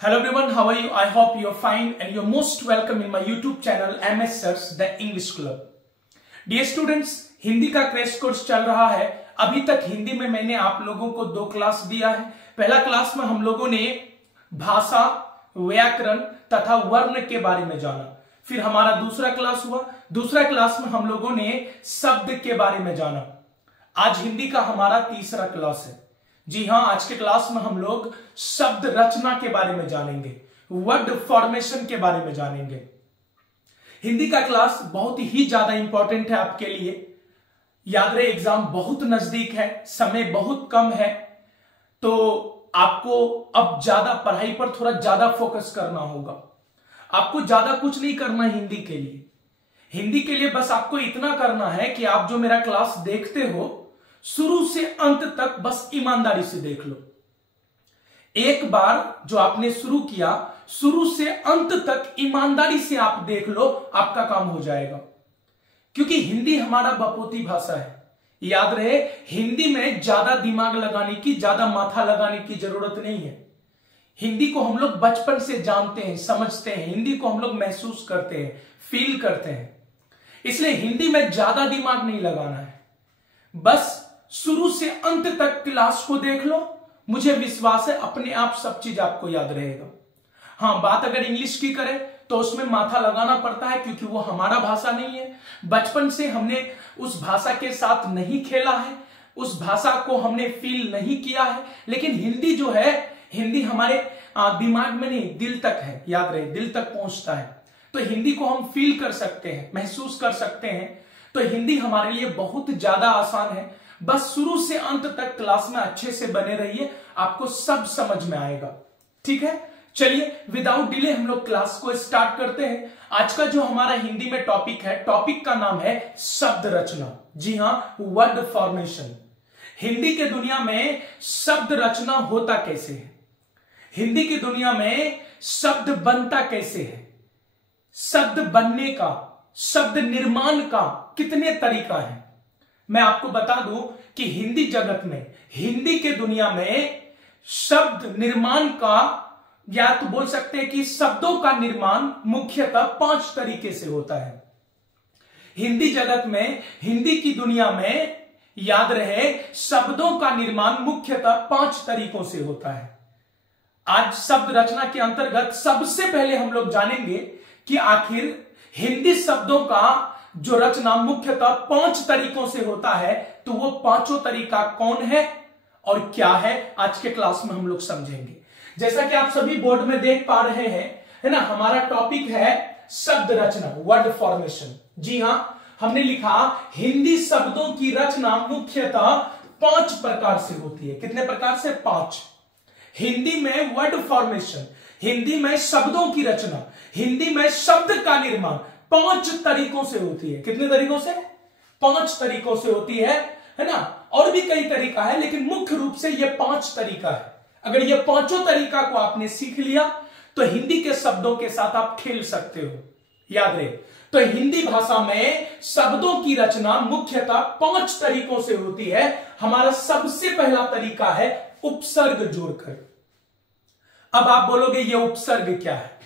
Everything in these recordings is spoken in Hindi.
Hello everyone, how are you? I hope you're fine and you're most welcome in my YouTube channel MS Sirs The English Club. Dear students, Hindi का क्रैश कोर्स चल रहा है। अभी तक हिंदी में मैंने आप लोगों को 2 क्लास दिया है। पहला क्लास में हम लोगों ने भाषा, व्याकरण तथा वर्ण के बारे में जाना। फिर हमारा दूसरा क्लास हुआ। दूसरा क्लास में हम लोगों ने शब्द के बारे में जाना। आज हिंदी का हमारा तीसरा क्लास है। जी हां, आज के क्लास में हम लोग शब्द रचना के बारे में जानेंगे, वर्ड फॉर्मेशन के बारे में जानेंगे। हिंदी का क्लास बहुत ही ज्यादा इंपॉर्टेंट है आपके लिए। याद रहे, एग्जाम बहुत नजदीक है, समय बहुत कम है, तो आपको अब ज्यादा पढ़ाई पर थोड़ा ज्यादा फोकस करना होगा। आपको ज्यादा कुछ नहीं करना हिंदी के लिए। हिंदी के लिए बस आपको इतना करना है कि आप जो मेरा क्लास देखते हो शुरू से अंत तक बस ईमानदारी से देख लो। एक बार जो आपने शुरू किया, शुरू से अंत तक ईमानदारी से आप देख लो, आपका काम हो जाएगा। क्योंकि हिंदी हमारा बपोती भाषा है। याद रहे, हिंदी में ज्यादा दिमाग लगाने की, ज्यादा माथा लगाने की जरूरत नहीं है। हिंदी को हम लोग बचपन से जानते हैं, समझते हैं। हिंदी को हम लोग महसूस करते हैं, फील करते हैं। इसलिए हिंदी में ज्यादा दिमाग नहीं लगाना है। बस शुरू से अंत तक क्लास को देख लो, मुझे विश्वास है अपने आप सब चीज आपको याद रहेगा। हाँ, बात अगर इंग्लिश की करें तो उसमें माथा लगाना पड़ता है, क्योंकि वो हमारा भाषा नहीं है। बचपन से हमने उस भाषा के साथ नहीं खेला है, उस भाषा को हमने फील नहीं किया है। लेकिन हिंदी जो है, हिंदी हमारे दिमाग में नहीं, दिल तक है। याद रहे, दिल तक पहुंचता है। तो हिंदी को हम फील कर सकते हैं, महसूस कर सकते हैं। तो हिंदी हमारे लिए बहुत ज्यादा आसान है। बस शुरू से अंत तक क्लास में अच्छे से बने रहिए, आपको सब समझ में आएगा। ठीक है, चलिए विदाउट डिले हम लोग क्लास को स्टार्ट करते हैं। आज का जो हमारा हिंदी में टॉपिक है, टॉपिक का नाम है शब्द रचना। जी हां, वर्ड फॉर्मेशन। हिंदी के दुनिया में शब्द रचना होता कैसे है, हिंदी की दुनिया में शब्द बनता कैसे है, शब्द बनने का, शब्द निर्माण का कितने तरीका है, मैं आपको बता दूं कि हिंदी जगत में, हिंदी के दुनिया में शब्द निर्माण का, या तो बोल सकते हैं कि शब्दों का निर्माण मुख्यतः 5 तरीके से होता है। हिंदी जगत में, हिंदी की दुनिया में, याद रहे, शब्दों का निर्माण मुख्यतः 5 तरीकों से होता है। आज शब्द रचना के अंतर्गत सबसे पहले हम लोग जानेंगे कि आखिर हिंदी शब्दों का जो रचना मुख्यतः 5 तरीकों से होता है, तो वो 5 तरीका कौन है और क्या है, आज के क्लास में हम लोग समझेंगे। जैसा कि आप सभी बोर्ड में देख पा रहे हैं, है ना, हमारा टॉपिक है शब्द रचना, वर्ड फॉर्मेशन। जी हां, हमने लिखा हिंदी शब्दों की रचना मुख्यतः 5 प्रकार से होती है। कितने प्रकार से? 5। हिंदी में वर्ड फॉर्मेशन, हिंदी में शब्दों की रचना, हिंदी में शब्द का निर्माण 5 तरीकों से होती है। कितने तरीकों से? 5 तरीकों से होती है ना। और भी कई तरीका है, लेकिन मुख्य रूप से ये 5 तरीका है। अगर ये 5 तरीका को आपने सीख लिया तो हिंदी के शब्दों के साथ आप खेल सकते हो। याद रहे, तो हिंदी भाषा में शब्दों की रचना मुख्यतः 5 तरीकों से होती है। हमारा सबसे पहला तरीका है उपसर्ग जोड़कर। अब आप बोलोगे ये उपसर्ग क्या है?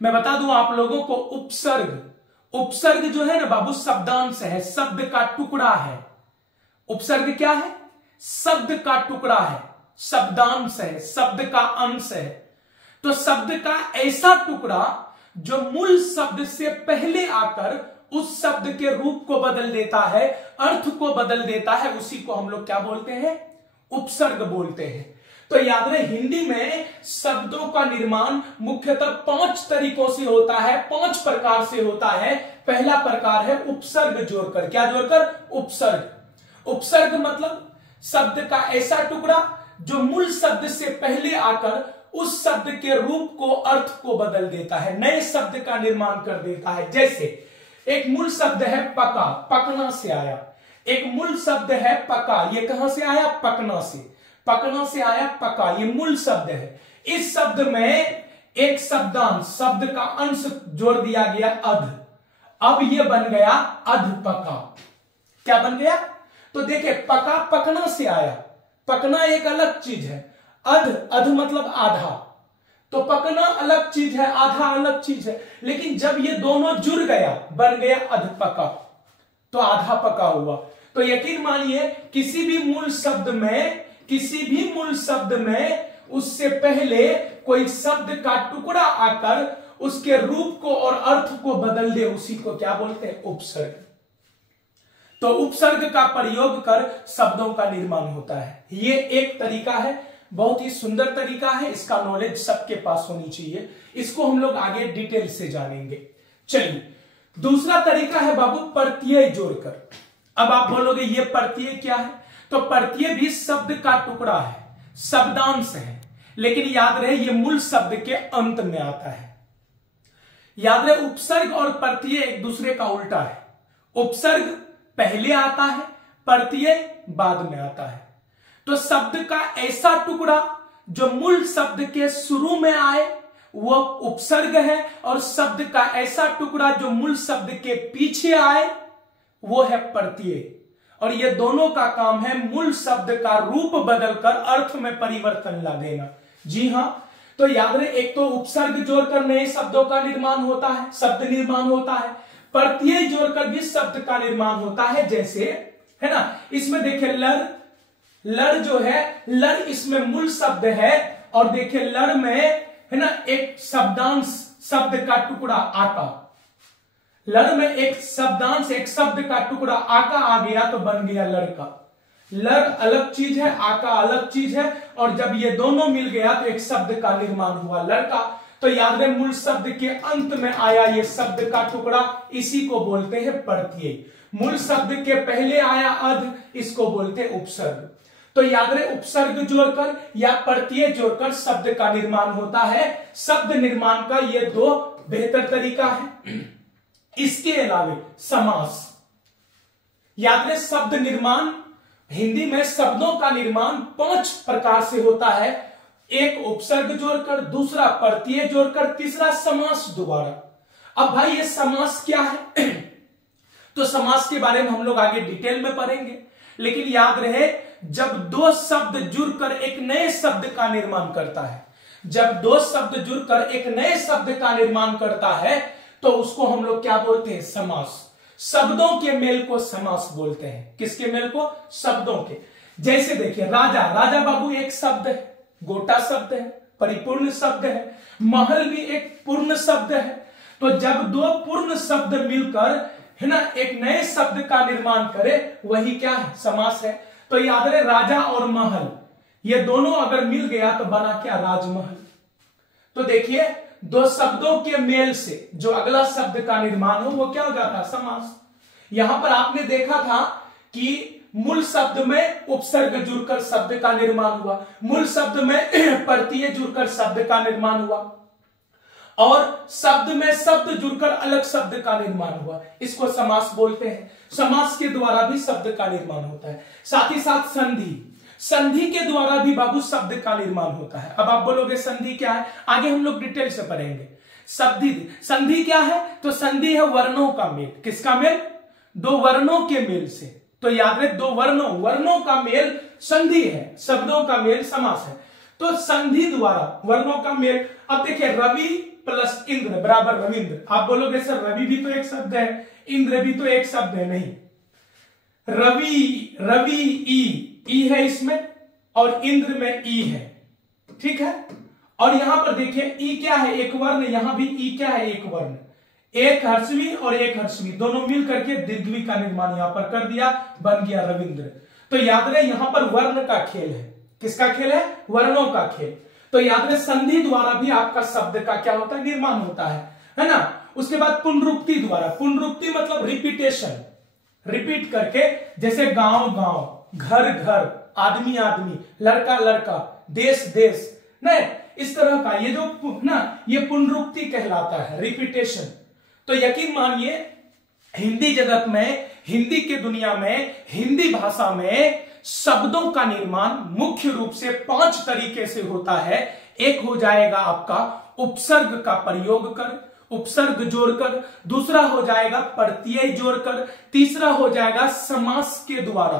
मैं बता दूं आप लोगों को, उपसर्ग जो है ना बाबू, शब्दांश है, शब्द का टुकड़ा है। उपसर्ग क्या है? शब्द का टुकड़ा है, शब्दांश है, शब्द का अंश है। तो शब्द का ऐसा टुकड़ा जो मूल शब्द से पहले आकर उस शब्द के रूप को बदल देता है, अर्थ को बदल देता है, उसी को हम लोग क्या बोलते हैं? उपसर्ग बोलते हैं। तो याद रहे, हिंदी में शब्दों का निर्माण मुख्यतः 5 तरीकों से होता है, 5 प्रकार से होता है। पहला प्रकार है उपसर्ग जोड़कर। क्या जोड़कर? उपसर्ग। उपसर्ग मतलब शब्द का ऐसा टुकड़ा जो मूल शब्द से पहले आकर उस शब्द के रूप को, अर्थ को बदल देता है, नए शब्द का निर्माण कर देता है। जैसे एक मूल शब्द है पका, पकना से आया। एक मूल शब्द है पका, ये कहां से आया? पकना से। पकना से आया पका, ये मूल शब्द है। इस शब्द में एक शब्दांश, शब्द का अंश जोड़ दिया गया, अध। अब ये बन गया अधपका। क्या बन गया? तो देखिए, पका पकना से आया, पकना एक अलग चीज है, अध, अध मतलब आधा। तो पकना अलग चीज है, आधा अलग चीज है। लेकिन जब ये दोनों जुड़ गया, बन गया अधपका, तो आधा पका हुआ। तो यकीन मानिए किसी भी मूल शब्द में उससे पहले कोई शब्द का टुकड़ा आकर उसके रूप को और अर्थ को बदल दे, उसी को क्या बोलते हैं? उपसर्ग। तो उपसर्ग का प्रयोग कर शब्दों का निर्माण होता है। ये एक तरीका है, बहुत ही सुंदर तरीका है, इसका नॉलेज सबके पास होनी चाहिए। इसको हम लोग आगे डिटेल से जानेंगे। चलिए, दूसरा तरीका है बाबू प्रत्यय जोड़कर। अब आप बोलोगे ये प्रत्यय क्या है? तो प्रत्यय भी शब्द का टुकड़ा है, शब्दांश है, लेकिन याद रहे ये मूल शब्द के अंत में आता है। याद रहे उपसर्ग और प्रत्यय एक दूसरे का उल्टा है। उपसर्ग पहले आता है, प्रत्यय बाद में आता है। तो शब्द का ऐसा टुकड़ा जो मूल शब्द के शुरू में आए वो उपसर्ग है, और शब्द का ऐसा टुकड़ा जो मूल शब्द के पीछे आए वो है प्रत्यय। और ये दोनों का काम है मूल शब्द का रूप बदलकर अर्थ में परिवर्तन ला देना। जी हां, तो याद रहे एक तो उपसर्ग जोड़कर नए शब्दों का निर्माण होता है, शब्द निर्माण होता है। प्रत्यय जोड़कर भी शब्द का निर्माण होता है, जैसे है ना, इसमें देखिए लड़ जो है, लड़ इसमें मूल शब्द है, और देखिए लड़ में है ना एक शब्दांश, शब्द का टुकड़ा आका। लड़ में एक शब्दांश, एक शब्द का टुकड़ा आका आ गया तो बन गया लड़का। लड़ अलग चीज है, आका अलग चीज है, और जब ये दोनों मिल गया तो एक शब्द का निर्माण हुआ लड़का। तो याद रहे मूल शब्द के अंत में आया ये शब्द का टुकड़ा, इसी को बोलते हैं प्रत्यय। मूल शब्द के पहले आया अध, इसको बोलते हैं उपसर्ग। तो याद रहे उपसर्ग जोड़कर या प्रत्यय जोड़कर शब्द का निर्माण होता है। शब्द निर्माण का ये दो बेहतर तरीका है। इसके अलावा समास, याद रहे शब्द निर्माण, हिंदी में शब्दों का निर्माण 5 प्रकार से होता है। एक उपसर्ग जोड़कर, दूसरा प्रत्यय जोड़कर, तीसरा समास द्वारा। अब भाई ये समास क्या है? तो समास के बारे में हम लोग आगे डिटेल में पढ़ेंगे, लेकिन याद रहे जब दो शब्द जुड़कर एक नए शब्द का निर्माण करता है, जब दो शब्द जुड़कर एक नए शब्द का निर्माण करता है तो उसको हम लोग क्या बोलते हैं? समास। शब्दों के मेल को समास बोलते हैं। किसके मेल को? शब्दों के। जैसे देखिए राजा, राजा बाबू एक शब्द है, गोटा शब्द है, परिपूर्ण शब्द है। महल भी एक पूर्ण शब्द है। तो जब दो पूर्ण शब्द मिलकर है ना एक नए शब्द का निर्माण करे, वही क्या है? समास है। तो याद रहे राजा और महल ये दोनों अगर मिल गया तो बना क्या? राजमहल। तो देखिए दो शब्दों के मेल से जो अगला शब्द का निर्माण हो वो क्या हो जाता है? समास। यहां पर आपने देखा था कि मूल शब्द में उपसर्ग जुड़कर शब्द का निर्माण हुआ, मूल शब्द में प्रत्यय जुड़कर शब्द का निर्माण हुआ, और शब्द में शब्द जुड़कर अलग शब्द का निर्माण हुआ। इसको समास बोलते हैं। समास के द्वारा भी शब्द का निर्माण होता है। साथ ही साथ संधि, संधि के द्वारा भी बाबू शब्द का निर्माण होता है। अब आप बोलोगे संधि क्या है? आगे हम लोग डिटेल से पढ़ेंगे। संधि क्या है? तो संधि है वर्णों का मेल। किसका मेल? दो वर्णों के मेल से। तो याद रहे दो वर्णों का मेल संधि है, शब्दों का मेल समास है। तो संधि द्वारा वर्णों का मेल। अब देखिए रवि प्लस इंद्र बराबर रविंद्र। आप बोलोगे सर रवि भी तो एक शब्द है, इंद्र भी तो एक शब्द है। नहीं, रवि ई है इसमें, और इंद्र में ई है, ठीक है। और यहां पर देखिए ई क्या है? एक वर्ण। यहां भी ई क्या है? एक वर्ण। एक हर्षवी और एक हर्षवी दोनों मिल करके दीर्घवी का निर्माण यहां पर कर दिया, बन गया रविंद्र। तो याद रहे यहां पर वर्ण का खेल है। किसका खेल है? वर्णों का खेल। तो याद रहे संधि द्वारा भी आपका शब्द का क्या होता है? निर्माण होता है ना। उसके बाद पुनरुक्ति द्वारा, पुनरुक्ति मतलब रिपीटेशन, रिपीट करके, जैसे गांव गांव, घर घर, आदमी आदमी, लड़का लड़का, देश देश, नहीं इस तरह का ये जो ना ये पुनरुक्ति कहलाता है, रिपीटेशन। तो यकीन मानिए हिंदी जगत में, हिंदी के दुनिया में, हिंदी भाषा में शब्दों का निर्माण मुख्य रूप से 5 तरीके से होता है। एक हो जाएगा आपका उपसर्ग का प्रयोग कर, उपसर्ग जोड़कर, दूसरा हो जाएगा प्रत्यय जोड़कर, तीसरा हो जाएगा समास के द्वारा,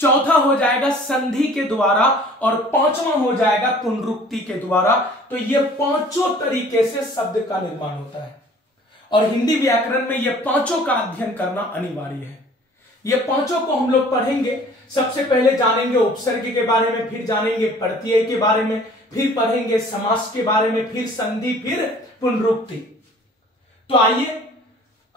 चौथा हो जाएगा संधि के द्वारा और पांचवा हो जाएगा पुनरुक्ति के द्वारा। तो ये पांचों तरीके से शब्द का निर्माण होता है और हिंदी व्याकरण में ये पांचों का अध्ययन करना अनिवार्य है। ये पांचों को हम लोग पढ़ेंगे। सबसे पहले जानेंगे उपसर्ग के बारे में, फिर जानेंगे प्रत्यय के बारे में, फिर पढ़ेंगे समास के बारे में, फिर संधि, फिर पुनरुक्ति। तो आइए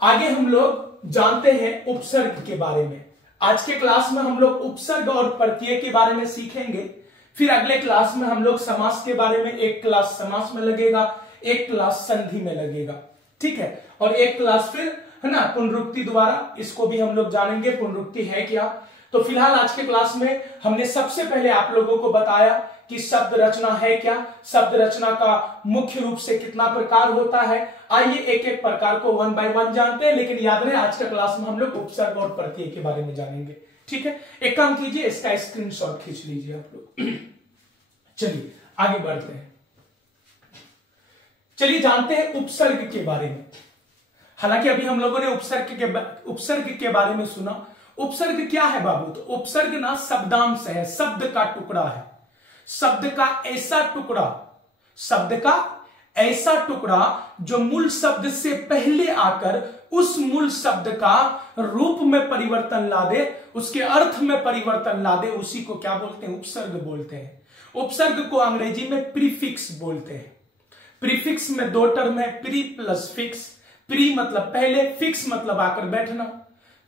आगे हम लोग जानते हैं उपसर्ग के बारे में। आज के क्लास में हम लोग उपसर्ग और प्रत्यय के बारे में सीखेंगे। फिर अगले क्लास में हम लोग समास के बारे में, एक क्लास समास में लगेगा, एक क्लास संधि में लगेगा, ठीक है, और एक क्लास फिर है ना पुनरुक्ति द्वारा, इसको भी हम लोग जानेंगे पुनरुक्ति है क्या। तो फिलहाल आज के क्लास में हमने सबसे पहले आप लोगों को बताया कि शब्द रचना है क्या, शब्द रचना का मुख्य रूप से कितना प्रकार होता है। आइए एक एक प्रकार को वन बाय वन जानते हैं, लेकिन याद रहे आज के क्लास में हम लोग उपसर्ग और प्रत्यय के बारे में जानेंगे, ठीक है। एक काम कीजिए, इसका स्क्रीनशॉट खींच लीजिए आप लोग। चलिए आगे बढ़ते हैं। चलिए जानते हैं उपसर्ग के बारे में। हालांकि अभी हम लोगों ने उपसर्ग के बारे में सुना। उपसर्ग क्या है बाबू? तो उपसर्ग ना शब्दांश है, शब्द का टुकड़ा है, शब्द का ऐसा टुकड़ा जो मूल शब्द से पहले आकर उस मूल शब्द का रूप में परिवर्तन ला दे, उसके अर्थ में परिवर्तन ला दे, उसी को क्या बोलते हैं? उपसर्ग बोलते हैं। उपसर्ग को अंग्रेजी में प्रीफिक्स बोलते हैं। प्रीफिक्स में दो टर्म है, प्री प्लस फिक्स। प्री मतलब पहले, फिक्स मतलब आकर बैठना।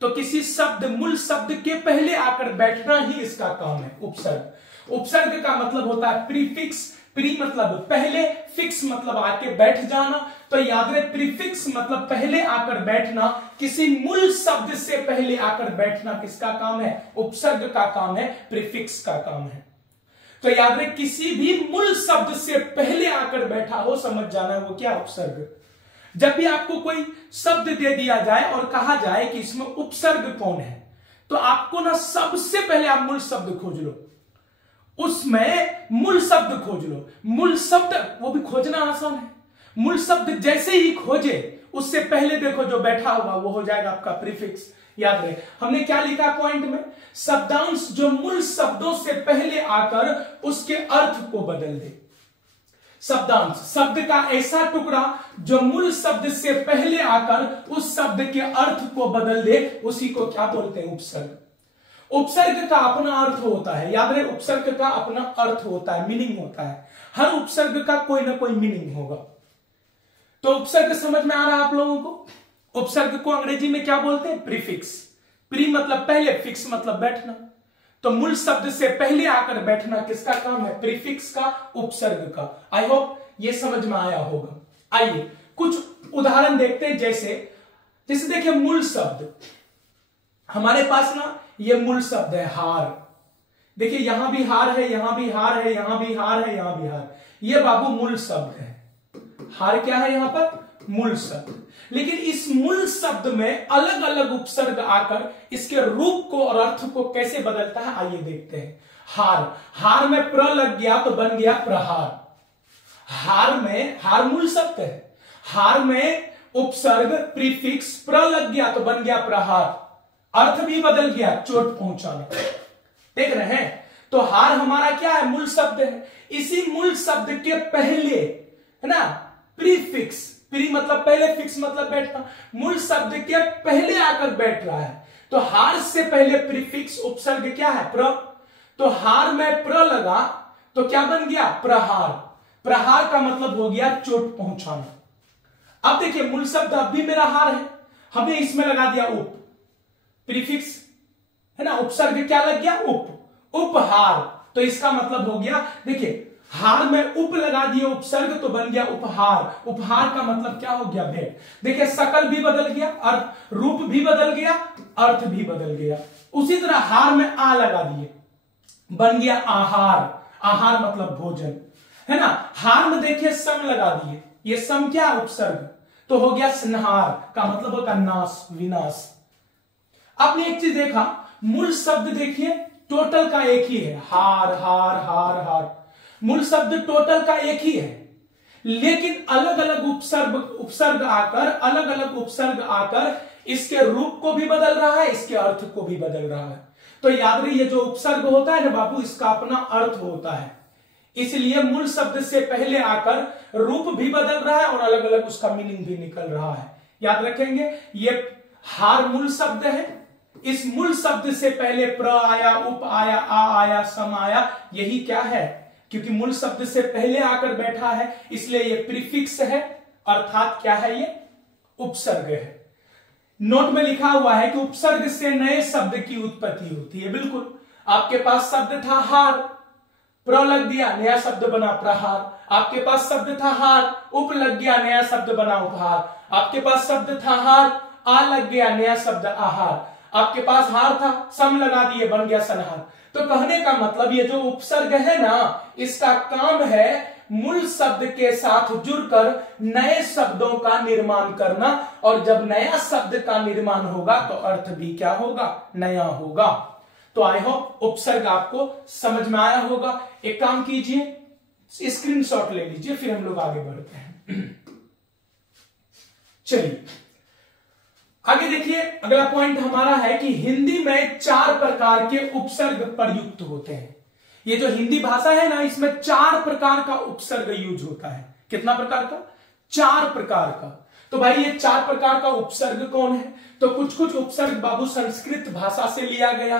तो किसी शब्द, मूल शब्द के पहले आकर बैठना ही इसका काम है उपसर्ग। उपसर्ग का मतलब होता है प्रीफिक्स। प्री मतलब पहले, फिक्स मतलब आके बैठ जाना। तो याद रहे, प्रीफिक्स मतलब पहले आकर बैठना, किसी मूल शब्द से पहले आकर बैठना किसका काम है? उपसर्ग का काम है, प्रीफिक्स का काम है। तो याद रहे, किसी भी मूल शब्द से पहले आकर बैठा हो, समझ जाना वो क्या? उपसर्ग। जब भी आपको कोई शब्द दे दिया जाए और कहा जाए कि इसमें उपसर्ग कौन है, तो आपको ना सबसे पहले आप मूल शब्द खोज लो, उसमें मूल शब्द खोज लो। मूल शब्द वो भी खोजना आसान है। मूल शब्द जैसे ही खोजे, उससे पहले देखो जो बैठा हुआ वो हो जाएगा आपका प्रीफिक्स। याद रहे, हमने क्या लिखा पॉइंट में? शब्दांश जो मूल शब्दों से पहले आकर उसके अर्थ को बदल दे। शब्दांश, शब्द का ऐसा टुकड़ा जो मूल शब्द से पहले आकर उस शब्द के अर्थ को बदल दे, उसी को क्या बोलते हैं? उपसर्ग। उपसर्ग का अपना अर्थ होता है। याद रहे, उपसर्ग का अपना अर्थ होता है, मीनिंग होता है। हर उपसर्ग का कोई ना कोई मीनिंग होगा। तो उपसर्ग समझ में आ रहा है आप लोगों को? उपसर्ग को अंग्रेजी में क्या बोलते हैं? प्रीफिक्स। प्री मतलब पहले, फिक्स मतलब बैठना। तो मूल शब्द से पहले आकर बैठना किसका काम है? प्रीफिक्स का, उपसर्ग का। आई होप ये समझ में आया होगा। आइए कुछ उदाहरण देखते हैं। जैसे देखिए, मूल शब्द हमारे पास ना, ये मूल शब्द है हार। देखिए यहां भी हार है, यहां भी हार है, यहां भी हार है, यहां भी हार। ये बाबू मूल शब्द है। हार क्या है यहां पर? मूल शब्द। लेकिन इस मूल शब्द में अलग अलग उपसर्ग आकर इसके रूप को और अर्थ को कैसे बदलता है, आइए देखते हैं। हार, हार में प्र लग गया तो बन गया प्रहार। हार में, हार मूल शब्द है, हार में उपसर्ग प्रीफिक्स प्र लग गया तो बन गया प्रहार। अर्थ भी बदल गया, चोट पहुंचाना। देख रहे हैं? तो हार हमारा क्या है? मूल शब्द है। इसी मूल शब्द के पहले, है ना, प्रीफिक्स, प्री मतलब पहले, फिक्स मतलब बैठना, मूल शब्द के पहले आकर बैठ रहा है। तो हार से पहले प्रीफिक्स उपसर्ग क्या है? प्र। तो हार में प्र लगा तो क्या बन गया? प्रहार। प्रहार का मतलब हो गया चोट पहुंचाना। अब देखिए, मूल शब्द अब भी मेरा हार है, हमने इसमें लगा दिया उप, प्रीफिक्स है ना, उपसर्ग क्या लग गया? उप, उपहार। तो इसका मतलब हो गया, देखिए हार में उप लगा दिए उपसर्ग तो बन गया उपहार। उपहार का मतलब क्या हो गया? भेंट। देखिए शकल भी बदल गया, अर्थ, रूप भी बदल गया, अर्थ भी बदल गया। उसी तरह हार में आ लगा दिए, बन गया आहार। आहार मतलब भोजन, है ना। हार में देखिए सम लगा दिए, ये सम क्या? उपसर्ग, तो हो गया संहार का मतलब होता नाश, विनाश। आपने एक चीज देखा, मूल शब्द देखिए टोटल का एक ही है, हार हार हार हार। मूल शब्द टोटल का एक ही है, लेकिन अलग अलग उपसर्ग आकर, अलग अलग उपसर्ग आकर इसके रूप को भी बदल रहा है, इसके अर्थ को भी बदल रहा है। तो याद रही, ये जो उपसर्ग होता है ना बाबू, इसका अपना अर्थ होता है, इसलिए मूल शब्द से पहले आकर रूप भी बदल रहा है और अलग अलग उसका मीनिंग भी निकल रहा है। याद रखेंगे, ये हार मूल शब्द है, इस मूल शब्द से पहले प्र आया, उप आया, आ आया, सम आया, यही क्या है, क्योंकि मूल शब्द से पहले आकर बैठा है इसलिए ये प्रीफिक्स है, अर्थात क्या है, ये उपसर्ग है। नोट में लिखा हुआ है कि उपसर्ग से नए शब्द की उत्पत्ति होती है। बिल्कुल, आपके पास शब्द था हार, प्र लग दिया, नया शब्द बना प्रहार। आपके पास शब्द था हार, उप लग गया, नया शब्द बना उपहार। आपके पास शब्द था हार, आ लग गया, नया शब्द आहार। आपके पास हार था, सम लगा दिए, बन गया संहार। तो कहने का मतलब ये जो उपसर्ग है ना, इसका काम है मूल शब्द के साथ जुड़कर नए शब्दों का निर्माण करना, और जब नया शब्द का निर्माण होगा तो अर्थ भी क्या होगा, नया होगा। तो आई होप उपसर्ग आपको समझ में आया होगा। एक काम कीजिए, स्क्रीनशॉट ले लीजिए, फिर हम लोग आगे बढ़ते हैं। चलिए आगे देखिए, अगला पॉइंट हमारा है कि हिंदी में 4 प्रकार के उपसर्ग प्रयुक्त होते हैं। ये जो हिंदी भाषा है ना, इसमें 4 प्रकार का उपसर्ग यूज होता है। कितना प्रकार का? 4 प्रकार का। तो भाई ये 4 प्रकार का उपसर्ग कौन है? तो कुछ कुछ उपसर्ग बाबू संस्कृत भाषा से लिया गया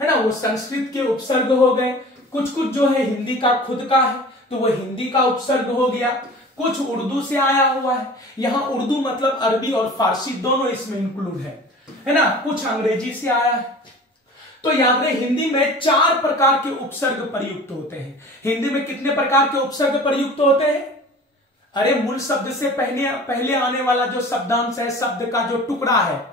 है ना, वो संस्कृत के उपसर्ग हो गए। कुछ कुछ जो है हिंदी का खुद का है, तो वो हिंदी का उपसर्ग हो गया। कुछ उर्दू से आया हुआ है, यहां उर्दू मतलब अरबी और फारसी दोनों इसमें इंक्लूड है ना। कुछ अंग्रेजी से आया है। तो याद रहे, हिंदी में 4 प्रकार के उपसर्ग प्रयुक्त होते हैं। हिंदी में कितने प्रकार के उपसर्ग प्रयुक्त होते हैं? अरे मूल शब्द से पहले आने वाला जो शब्दांश है, शब्द का जो टुकड़ा है,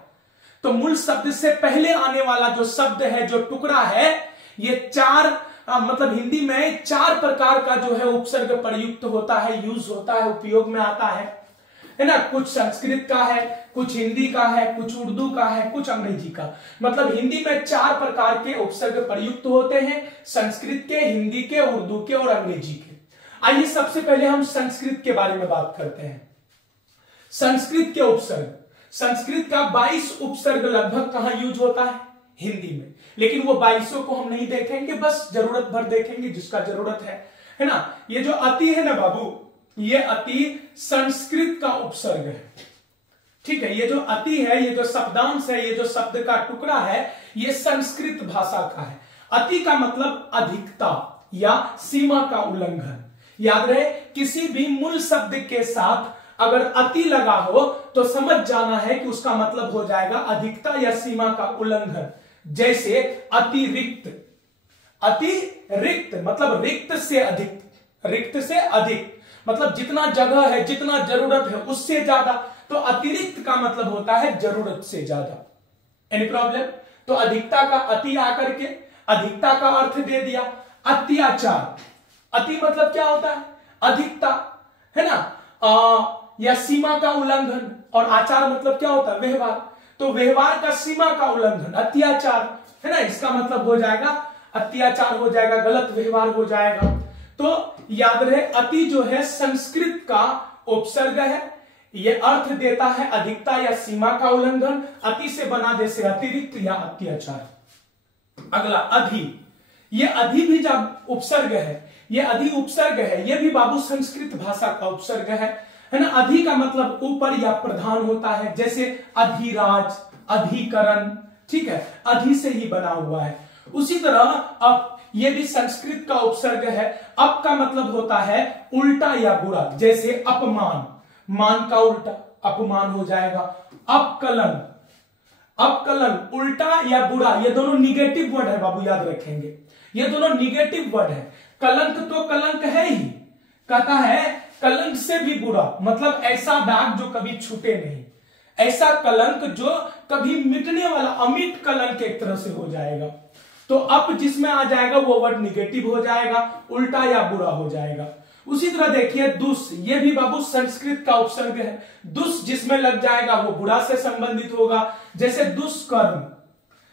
तो मूल शब्द से पहले आने वाला जो शब्द है, जो टुकड़ा है, ये 4 मतलब हिंदी में 4 प्रकार का जो है उपसर्ग प्रयुक्त होता है, यूज होता है, उपयोग में आता है ना। कुछ संस्कृत का है, कुछ हिंदी का है, कुछ उर्दू का है, कुछ अंग्रेजी का। मतलब हिंदी में 4 प्रकार के उपसर्ग प्रयुक्त होते हैं, संस्कृत के, हिंदी के, उर्दू के और अंग्रेजी के। आइए सबसे पहले हम संस्कृत के बारे में बात करते हैं। संस्कृत के उपसर्ग, संस्कृत का 22 उपसर्ग लगभग कहां यूज होता है? हिंदी में। लेकिन वो 22 को हम नहीं देखेंगे, बस जरूरत भर देखेंगे जिसका जरूरत है ना। ये जो अति है ना बाबू, ये अति संस्कृत का उपसर्ग है, ठीक है। ये जो अति है, ये जो शब्दांश है, ये जो शब्द का टुकड़ा है, ये संस्कृत भाषा का है। अति का मतलब अधिकता या सीमा का उल्लंघन। याद रहे, किसी भी मूल शब्द के साथ अगर अति लगा हो तो समझ जाना है कि उसका मतलब हो जाएगा अधिकता या सीमा का उल्लंघन। जैसे अतिरिक्त, अतिरिक्त मतलब रिक्त से अधिक, रिक्त से अधिक मतलब जितना जगह है, जितना जरूरत है उससे ज्यादा। तो अतिरिक्त का मतलब होता है जरूरत से ज्यादा। Any problem? तो अधिकता का अति आकर के अधिकता का अर्थ दे दिया। अत्याचार, अति मतलब क्या होता है? अधिकता, है ना, या सीमा का उल्लंघन। और आचार मतलब क्या होता है? व्यवहार। तो व्यवहार का सीमा का उल्लंघन अत्याचार, है ना। इसका मतलब हो जाएगा अत्याचार, हो जाएगा गलत व्यवहार हो जाएगा। तो याद रहे, अति जो है संस्कृत का उपसर्ग है, यह अर्थ देता है अधिकता या सीमा का उल्लंघन। अति से बना जैसे अतिरिक्त या अत्याचार। अगला अधि, ये अधि भी जब उपसर्ग है, ये अधि उपसर्ग है, ये भी बाबू संस्कृत भाषा का उपसर्ग है ना। अधि का मतलब ऊपर या प्रधान होता है, जैसे अधिराज, अधिकरण, ठीक है, अधि से ही बना हुआ है। उसी तरह अब ये भी संस्कृत का उपसर्ग है। अप का मतलब होता है उल्टा या बुरा, जैसे अपमान, मान का उल्टा अपमान हो जाएगा। अपकलन, अपकलन उल्टा या बुरा, ये दोनों निगेटिव वर्ड है बाबू, याद रखेंगे, ये दोनों निगेटिव वर्ड है। कलंक तो कलंक है ही, कहता है कलंक से भी बुरा, मतलब ऐसा दाग जो कभी छूटे नहीं, ऐसा कलंक जो कभी मिटने वाला, अमिट कलंक एक तरह से हो जाएगा। तो अप जिसमें आ जाएगा वो वर्ड निगेटिव हो जाएगा, उल्टा या बुरा हो जाएगा। उसी तरह देखिए दुष्, ये भी बाबू संस्कृत का उपसर्ग है। दुष् जिसमें लग जाएगा वो बुरा से संबंधित होगा, जैसे दुष्कर्म।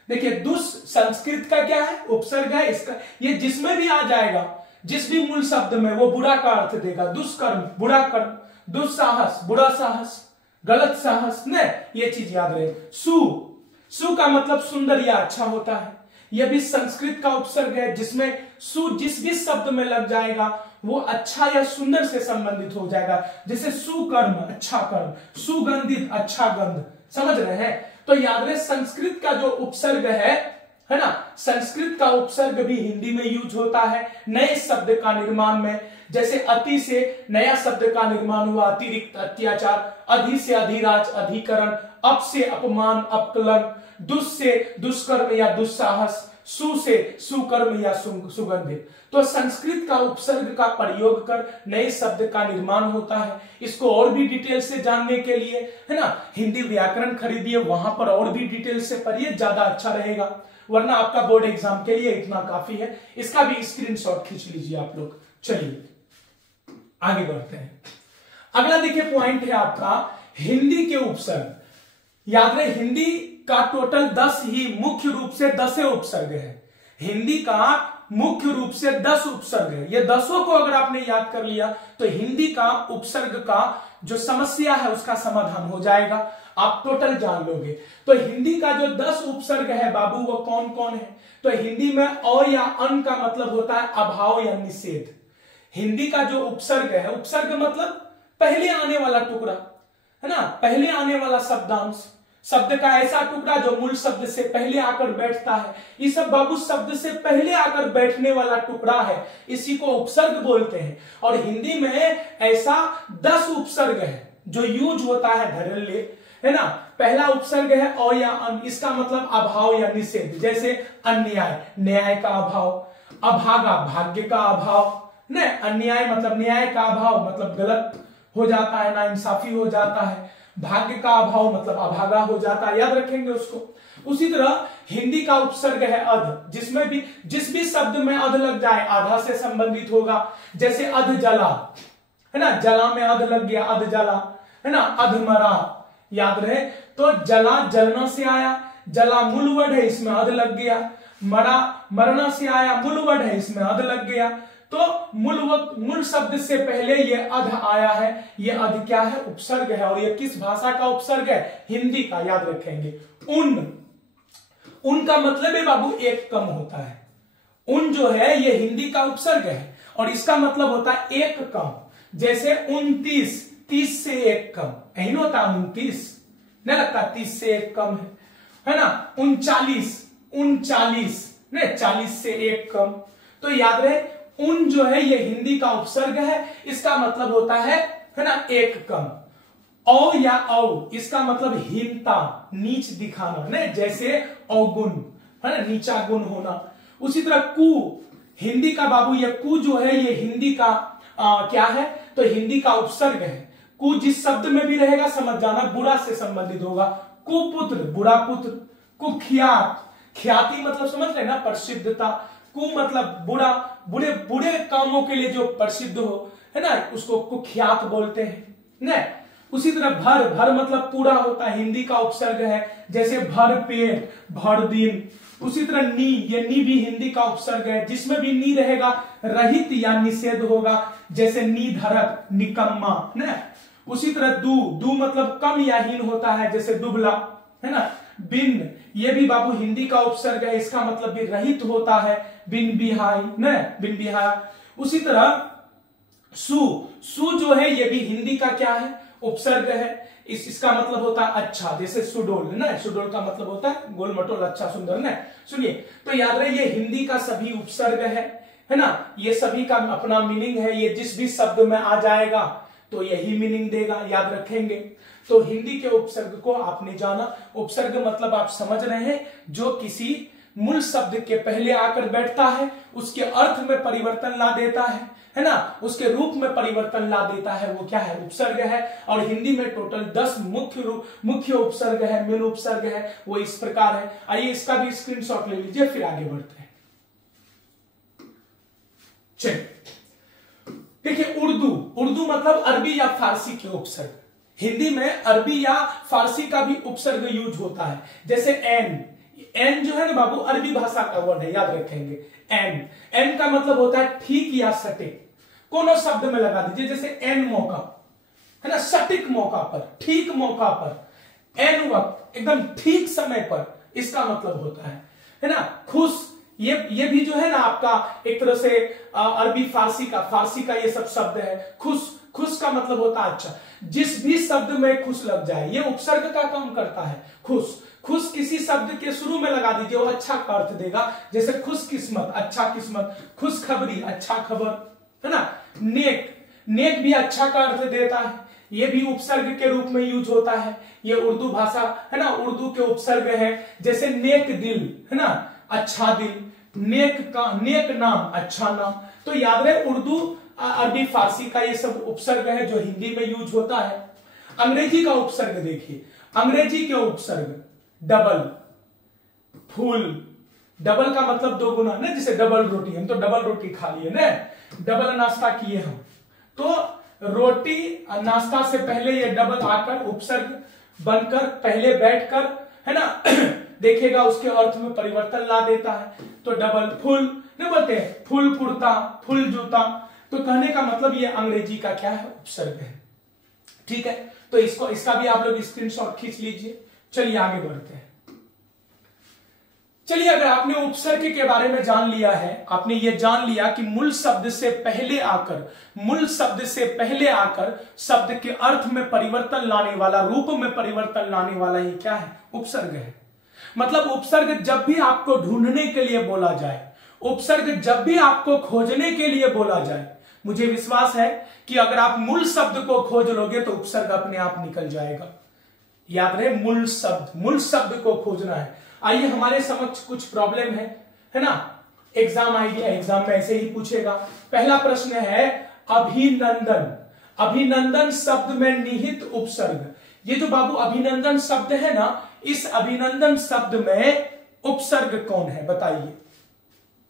देखिए दुष् संस्कृत का क्या है? उपसर्ग है इसका, ये जिसमें भी आ जाएगा, जिस भी मूल शब्द में, वो बुरा का अर्थ देगा। दुष्कर्म बुरा कर्म, दुस्साहस बुरा साहस, गलत साहस, न ये चीज याद रहे। सु, सु का मतलब सुंदर या अच्छा होता है। यह भी संस्कृत का उपसर्ग है, जिसमें सु जिस भी शब्द में लग जाएगा वो अच्छा या सुंदर से संबंधित हो जाएगा। जैसे सुकर्म अच्छा कर्म, सुगंधित अच्छा गंध, समझ रहे हैं। तो याद रहे संस्कृत का जो उपसर्ग है ना, संस्कृत का उपसर्ग भी हिंदी में यूज होता है नए शब्द का निर्माण में। जैसे अति से नया शब्द का निर्माण हुआ अतिरिक्त, अत्याचार, अधि से अधिराज, अधिकरण, अप से अपमान, अपकलन, दुष् से दुष्कर्म या दुस्साहस, सु से सुकर्म या सुगंधित। तो संस्कृत का उपसर्ग का प्रयोग कर नए शब्द का निर्माण होता है। इसको और भी डिटेल से जानने के लिए है ना हिंदी व्याकरण खरीदिए, वहां पर और भी डिटेल से पढ़िए, ज्यादा अच्छा रहेगा। वरना आपका बोर्ड एग्जाम के लिए इतना काफी है। इसका भी स्क्रीनशॉट खींच लीजिए आप लोग। चलिए आगे बढ़ते हैं। अगला देखिए पॉइंट है आपका हिंदी के उपसर्ग। याद रहे हिंदी का टोटल 10 ही मुख्य रूप से 10 उपसर्ग है। हिंदी का मुख्य रूप से 10 उपसर्ग है। ये 10 को अगर आपने याद कर लिया तो हिंदी का उपसर्ग का जो समस्या है उसका समाधान हो जाएगा, आप टोटल जान लोगे। तो हिंदी का जो 10 उपसर्ग है बाबू वो कौन कौन है? तो हिंदी में अ या अन का मतलब होता है अभाव या निषेध। हिंदी का जो उपसर्ग है, उपसर्ग मतलब पहले आने वाला टुकड़ा है ना, पहले आने वाला शब्दांश, शब्द का ऐसा टुकड़ा जो मूल शब्द से पहले आकर बैठता है। ये सब बाबू शब्द से पहले आकर बैठने वाला टुकड़ा है, इसी को उपसर्ग बोलते हैं। और हिंदी में ऐसा 10 उपसर्ग है जो यूज होता है धड़ल्ले, है ना। पहला उपसर्ग है अ या अन, इसका मतलब अभाव या निषेध। जैसे अन्याय, न्याय का अभाव, अभागा, भाग्य का अभाव, न अन्याय मतलब न्याय का अभाव मतलब गलत हो जाता है, ना इंसाफी हो जाता है। भाग्य का अभाव मतलब अभागा हो जाता है, याद रखेंगे उसको। उसी तरह हिंदी का उपसर्ग है अध, जिसमें भी जिस भी शब्द में अध लग जाए आधा से संबंधित होगा। जैसे अध जला, है ना, जला में अध लग गया, अध जला, है ना। अध मरा, याद रहे तो जला जलना से आया, जला मूल वर्ड है इसमें अध लग गया। मरा मरना से आया, मूल वर्ड है इसमें अध लग गया। तो मूल शब्द से पहले ये अध आया है, ये अध क्या है? उपसर्ग है। और ये किस भाषा का उपसर्ग है? हिंदी का, याद रखेंगे। उन का मतलब है बाबू एक कम होता है। उन जो है ये हिंदी का उपसर्ग है और इसका मतलब होता है एक कम। जैसे 29, 30 से एक कम, यही होता है 29, नहीं लगता 30 से एक कम है ना। 39, 40 से एक कम। तो याद रहे उन जो है ये हिंदी का उपसर्ग है, इसका मतलब होता है ना एक कम। औ या औ, इसका मतलब हीनता, नीच दिखाना, ना जैसे अवगुण, है ना, नीचा गुण होना। उसी तरह कु, हिंदी का बाबू ये कु जो है ये हिंदी का क्या है? तो हिंदी का उपसर्ग है। कु जिस शब्द में भी रहेगा समझ जाना बुरा से संबंधित होगा। कुपुत्र, बुरा पुत्र। कुख्यात, ख्याति मतलब समझ रहे ना, प्रसिद्धता। कु मतलब बुरा, बुरे कामों के लिए जो प्रसिद्ध हो, है ना, उसको कुख्यात बोलते हैं ना। उसी तरह भर मतलब पूरा होता है, हिंदी का उपसर्ग है। जैसे भर पेट, भर दिन। उसी तरह नी, ये नी भी हिंदी का उपसर्ग है, जिसमें भी नी रहेगा रहित या निषेध होगा। जैसे निधरक, निकम्मा, ना। उसी तरह दू मतलब कम या हीन होता है, जैसे दुबला, है ना। बिन, ये भी बाबू हिंदी का उपसर्ग है, इसका मतलब भी रहित होता है। बिन बिहाई, न बिन बिहाया। उसी तरह सु जो है ये भी हिंदी का क्या है? उपसर्ग है। इसका मतलब होता है अच्छा, जैसे सुडोल, ना, सुडोल का मतलब होता है गोल मटोल, अच्छा, सुंदर, ना। सुनिए तो याद रहे ये हिंदी का सभी उपसर्ग है ना, ये सभी का अपना मीनिंग है। ये जिस भी शब्द में आ जाएगा तो यही मीनिंग देगा, याद रखेंगे। तो हिंदी के उपसर्ग को आपने जाना। उपसर्ग मतलब आप समझ रहे हैं जो किसी मूल शब्द के पहले आकर बैठता है, उसके अर्थ में परिवर्तन ला देता है ना, उसके रूप में परिवर्तन ला देता है, वो क्या है? उपसर्ग है। और हिंदी में टोटल 10 मुख्य उपसर्ग है, मेन उपसर्ग है, वो इस प्रकार है। आइए इसका भी स्क्रीनशॉट ले लीजिए, फिर आगे बढ़ते हैं। चलिए देखिए उर्दू मतलब अरबी या फारसी के उपसर्ग। हिंदी में अरबी या फारसी का भी उपसर्ग यूज होता है। जैसे एन जो है ना बाबू अरबी भाषा का वर्ड है, याद रखेंगे। एन का मतलब होता है ठीक या सटीक, कोनो शब्द में लगा दीजिए। जैसे एन मौका, है ना, सटीक मौका पर, ठीक मौका पर, एन वक्त, एकदम ठीक समय पर, इसका मतलब होता है है ना। खुश, ये भी जो है ना आपका एक तरह से अरबी फारसी का ये सब शब्द है। खुश, खुश का मतलब होता है अच्छा। जिस भी शब्द में खुश लग जाए, ये उपसर्ग का काम करता है। खुश, खुश किसी शब्द के शुरू में लगा दीजिए, वो अच्छा का अर्थ देगा। जैसे खुश किस्मत, अच्छा किस्मत। खुश खबरी, अच्छा खबर, है ना। नेक, नेक भी अच्छा का अर्थ देता है, ये भी उपसर्ग के रूप में यूज होता है। ये उर्दू भाषा है ना, उर्दू के उपसर्ग है। जैसे नेक दिल, है ना, अच्छा दिल। नेक नाम, अच्छा नाम। तो याद रहे उर्दू, अरबी, फारसी का ये सब उपसर्ग है जो हिंदी में यूज होता है। अंग्रेजी का उपसर्ग देखिए, अंग्रेजी के उपसर्ग डबल, फुल। डबल का मतलब दो गुना ना, जैसे डबल रोटी, हम तो डबल रोटी खा लिए ना, डबल नाश्ता किए हम, तो रोटी नाश्ता से पहले ये डबल आकर उपसर्ग बनकर पहले बैठकर, है ना, देखेगा उसके अर्थ में परिवर्तन ला देता है। तो डबल, फुल नहीं बोलते हैं, फुल कुर्ता, फुल जूता। तो कहने का मतलब ये अंग्रेजी का क्या है, उपसर्ग है। ठीक है, तो इसका भी आप लोग स्क्रीनशॉट खींच लीजिए। चलिए आगे बढ़ते हैं। चलिए, अगर आपने उपसर्ग के बारे में जान लिया है, आपने ये जान लिया कि मूल शब्द से पहले आकर शब्द के अर्थ में परिवर्तन लाने वाला, रूप में परिवर्तन लाने वाला ही क्या है, उपसर्ग है। मतलब उपसर्ग जब भी आपको ढूंढने के लिए बोला जाए, उपसर्ग जब भी आपको खोजने के लिए बोला जाए, मुझे विश्वास है कि अगर आप मूल शब्द को खोज लोगे तो उपसर्ग अपने आप निकल जाएगा। याद रहे, मूल शब्द को खोजना है। आइए, हमारे समक्ष कुछ प्रॉब्लम है ना। एग्जाम आइडिया, एग्जाम में ऐसे ही पूछेगा। पहला प्रश्न है अभिनंदन। अभिनंदन शब्द में निहित उपसर्ग, ये जो बाबू अभिनंदन शब्द है ना, इस अभिनंदन शब्द में उपसर्ग कौन है, बताइए।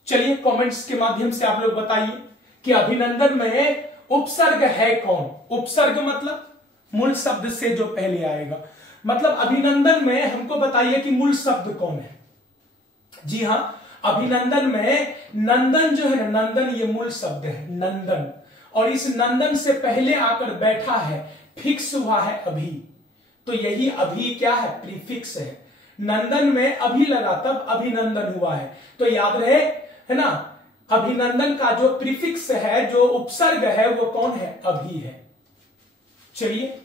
चलिए कमेंट्स के माध्यम से आप लोग बताइए कि अभिनंदन में उपसर्ग है कौन। उपसर्ग मतलब मूल शब्द से जो पहले आएगा। मतलब अभिनंदन में हमको बताइए कि मूल शब्द कौन है। जी हां, अभिनंदन में नंदन जो है ना, नंदन ये मूल शब्द है, नंदन। और इस नंदन से पहले आकर बैठा है, फिक्स हुआ है अभी, तो यही अभी क्या है, प्रीफिक्स है। नंदन में अभी लगा तब अभिनंदन हुआ है। तो याद रहे, है ना, अभिनंदन का जो प्रीफिक्स है, जो उपसर्ग है, वो कौन है, अभी है। चलिए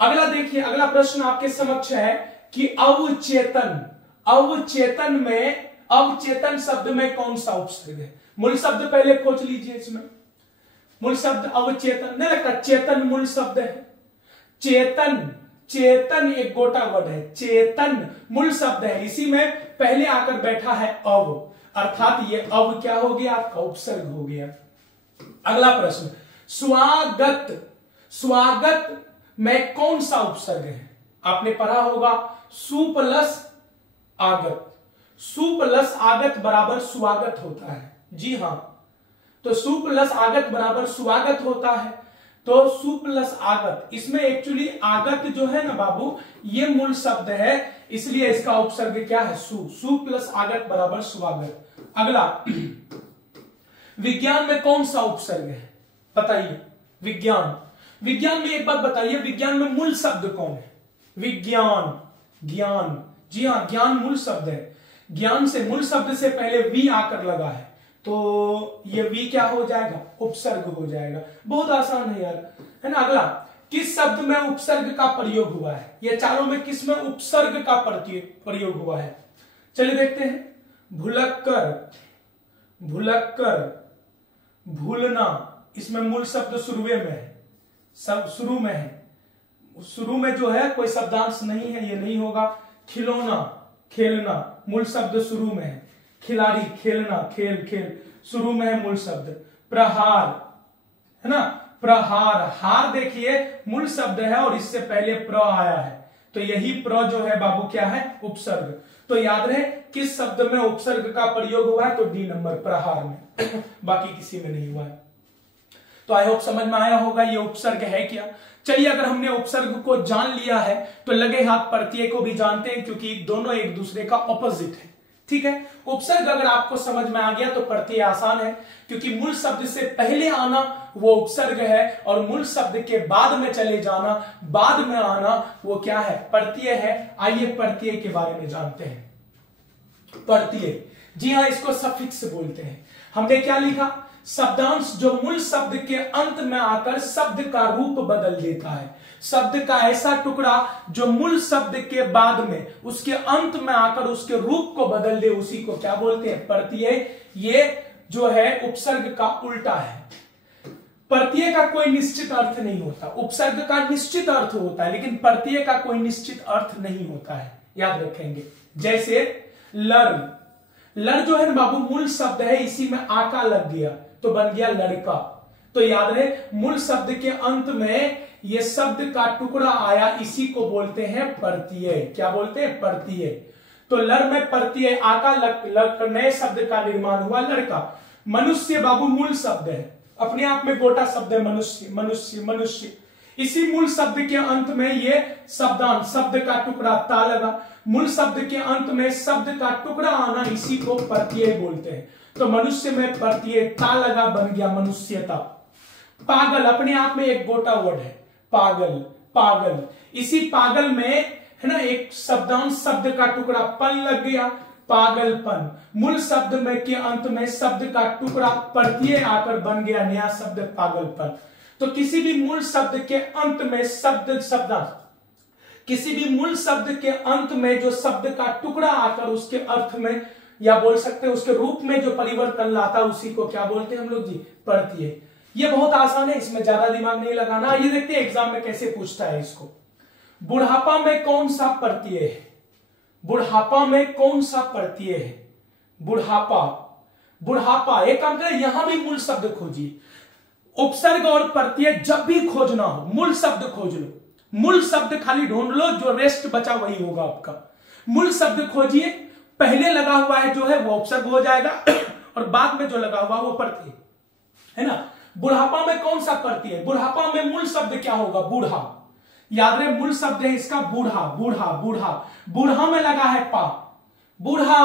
अगला देखिए, अगला प्रश्न आपके समक्ष है कि अवचेतन। अवचेतन में, अवचेतन शब्द में कौन सा उपसर्ग है। मूल शब्द पहले खोज लीजिए। इसमें मूल शब्द अवचेतन, नहीं लगता चेतन मूल शब्द है। चेतन, चेतन एक गोटा वर्ड है, चेतन मूल शब्द है। इसी में पहले आकर बैठा है अव, अर्थात ये अव क्या हो गया, आपका उपसर्ग हो गया। अगला प्रश्न, स्वागत। स्वागत में कौन सा उपसर्ग है। आपने पढ़ा होगा सु प्लस आगत, सु प्लस आगत बराबर स्वागत होता है। जी हां, तो सु प्लस आगत बराबर स्वागत होता है। तो सु प्लस आगत, इसमें एक्चुअली आगत जो है ना बाबू, ये मूल शब्द है, इसलिए इसका उपसर्ग क्या है, सु। सु प्लस आगत बराबर स्वागत। अगला, विज्ञान में कौन सा उपसर्ग है, बताइए। विज्ञान, विज्ञान में एक बात बताइए, विज्ञान में मूल शब्द कौन है। विज्ञान, ज्ञान। जी हां, ज्ञान मूल शब्द है। ज्ञान से, मूल शब्द से पहले वी आकर लगा है, तो ये वी क्या हो जाएगा, उपसर्ग हो जाएगा। बहुत आसान है यार, है ना। अगला, किस शब्द में उपसर्ग का प्रयोग हुआ है। ये चारों में किस में उपसर्ग का प्रयोग हुआ है, चलिए देखते हैं। भुलक्कर, भुलक्कर, भूलना, इसमें मूल शब्द शुरुए में है, सब शुरू में है। शुरू में जो है कोई शब्दांश नहीं है, ये नहीं होगा। खिलौना, खेलना, मूल शब्द शुरू में है। खिलाड़ी, खेलना, खेल, खेल शुरू में है मूल शब्द। प्रहार, है ना, प्रहार, हार देखिए मूल शब्द है और इससे पहले प्र आया है, तो यही प्र जो है बाबू क्या है, उपसर्ग। तो याद रहे किस शब्द में उपसर्ग का प्रयोग हुआ है, तो डी नंबर, प्रहार में। बाकी किसी में नहीं हुआ है। तो आई होप समझ में आया होगा ये उपसर्ग है क्या। चलिए, अगर हमने उपसर्ग को जान लिया है तो लगे हाथ प्रत्यय को भी जानते हैं, क्योंकि दोनों एक दूसरे का ऑपोजिट है। ठीक है, उपसर्ग अगर आपको समझ में आ गया तो प्रत्यय आसान है, क्योंकि मूल शब्द से पहले आना वो उपसर्ग है, और मूल शब्द के बाद में चले जाना, बाद में आना, वो क्या है, प्रत्यय है। आइए प्रत्यय के बारे में जानते हैं। प्रत्यय। जी हाँ, इसको सफिक्स बोलते हैं। हमने क्या लिखा? शब्दांश जो मूल शब्द के अंत में आकर शब्द का रूप बदल देता है। शब्द का ऐसा टुकड़ा जो मूल शब्द के बाद में उसके अंत में आकर उसके रूप को बदल दे, उसी को क्या बोलते हैं? प्रत्यय। ये जो है उपसर्ग का उल्टा है। प्रत्यय का कोई निश्चित अर्थ नहीं होता, उपसर्ग का निश्चित अर्थ होता है, लेकिन प्रत्यय का कोई निश्चित अर्थ नहीं होता है, याद रखेंगे। जैसे लर, लर जो है ना बाबू मूल शब्द है, इसी में आका लग गया तो बन गया लड़का। तो याद रहे, मूल शब्द के अंत में ये शब्द का टुकड़ा आया, इसी को बोलते हैं प्रत्यय। क्या बोलते हैं? प्रत्यय। तो लर में प्रत्यय आका लग नए शब्द का निर्माण हुआ, लड़का। मनुष्य बाबू मूल शब्द है, अपने आप में गोटा शब्द है, मनुष्य मनुष्य मनुष्य। इसी मूल शब्द के अंत में ये शब्दांश शब्द का टुकड़ा ता लगा। मूल शब्द के अंत में शब्द का टुकड़ा आना, इसी को प्रत्यय बोलते हैं। तो मनुष्य में प्रत्यय ता लगा, बन गया मनुष्यता। पागल अपने आप में एक गोटा वर्ड है, पागल पागल। इसी पागल में है ना एक शब्दांश शब्द का टुकड़ा पन लग गया, पागलपन। मूल शब्द में के अंत में शब्द का टुकड़ा प्रत्यय आकर बन गया नया शब्द पागलपन। तो किसी भी मूल शब्द के अंत में शब्दांश, किसी भी मूल शब्द के अंत में जो शब्द का टुकड़ा आकर उसके अर्थ में या बोल सकते हैं उसके रूप में जो परिवर्तन लाता, उसी को क्या बोलते हैं हम लोग जी? प्रत्यय। ये बहुत आसान है, इसमें ज्यादा दिमाग नहीं लगाना। ये देखते हैं एग्जाम में कैसे पूछता है इसको। बुढ़ापा में कौन सा प्रत्यय है? बुढ़ापा में कौन सा प्रत्यय है? बुढ़ापा, बुढ़ापा। एक काम करें, यहां भी मूल शब्द खोजिए। उपसर्ग और प्रत्यय जब भी खोजना हो मूल शब्द खोज लो, मूल शब्द खाली ढूंढ लो, जो रेस्ट बचा वही होगा आपका। मूल शब्द खोजिए, पहले लगा हुआ है जो है वो उपसर्ग हो जाएगा और बाद में जो लगा हुआ वो प्रत्यय है ना। बुढ़ापा में कौन सा प्रत्यय? बुढ़ापा में मूल शब्द क्या होगा? बूढ़ा। याद रहे मूल शब्द है इसका बूढ़ा, बूढ़ा बूढ़ा। बूढ़ा में लगा है पा, बूढ़ा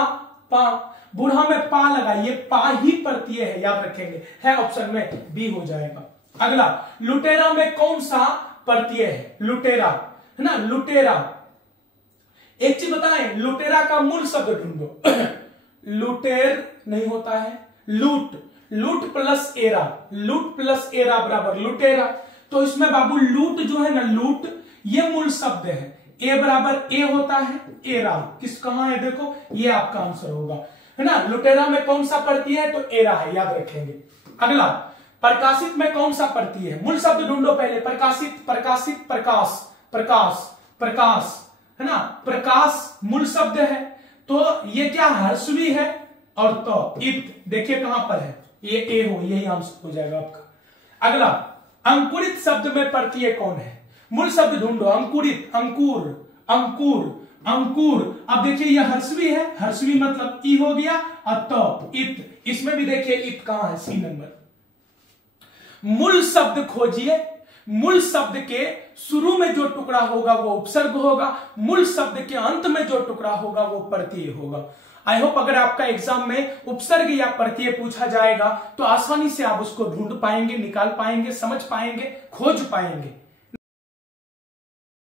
पा, बूढ़ा में पा लगा, ये पा ही प्रत्यय है, याद रखेंगे। है ऑप्शन में बी हो जाएगा। अगला, लुटेरा में कौन सा प्रत्यय है? लुटेरा है ना, लुटेरा। एक चीज बताएं, लुटेरा का मूल शब्द ढूंढो। लुटेर नहीं होता है, लूट, लूट प्लस एरा, लूट प्लस एरा बराबर लुटेरा। तो इसमें बाबू लूट जो है ना, लूट ये मूल शब्द है, ए बराबर ए होता है, एरा किस कहां है देखो, ये आपका आंसर होगा है ना। लुटेरा में कौन सा प्रत्यय है? तो एरा है, याद रखेंगे। अगला, प्रकाशित में कौन सा प्रत्यय है? मूल शब्द ढूंढो पहले। प्रकाशित, प्रकाशित, प्रकाश, प्रकाश, प्रकाश है ना। प्रकाश मूल शब्द है, तो ये क्या हर्षवी है और तो इत देखिए कहां पर है, ये ए हो, यही आंसर हो जाएगा आपका। अगला, अंकुरित शब्द में प्रत्यय कौन है? मूल शब्द ढूंढो। अंकुरित, अंकुर, अंकुर, अंकुर। अब देखिए ये हर्षवी है, हर्षवी मतलब ई हो गया, अत इत। इसमें भी देखिए इत कहां है? C number. मूल शब्द खोजिए, मूल शब्द के शुरू में जो टुकड़ा होगा वो उपसर्ग होगा, मूल शब्द के अंत में जो टुकड़ा होगा वो प्रत्यय होगा। आई होप अगर आपका एग्जाम में उपसर्ग या प्रत्यय पूछा जाएगा तो आसानी से आप उसको ढूंढ पाएंगे, निकाल पाएंगे, समझ पाएंगे, खोज पाएंगे।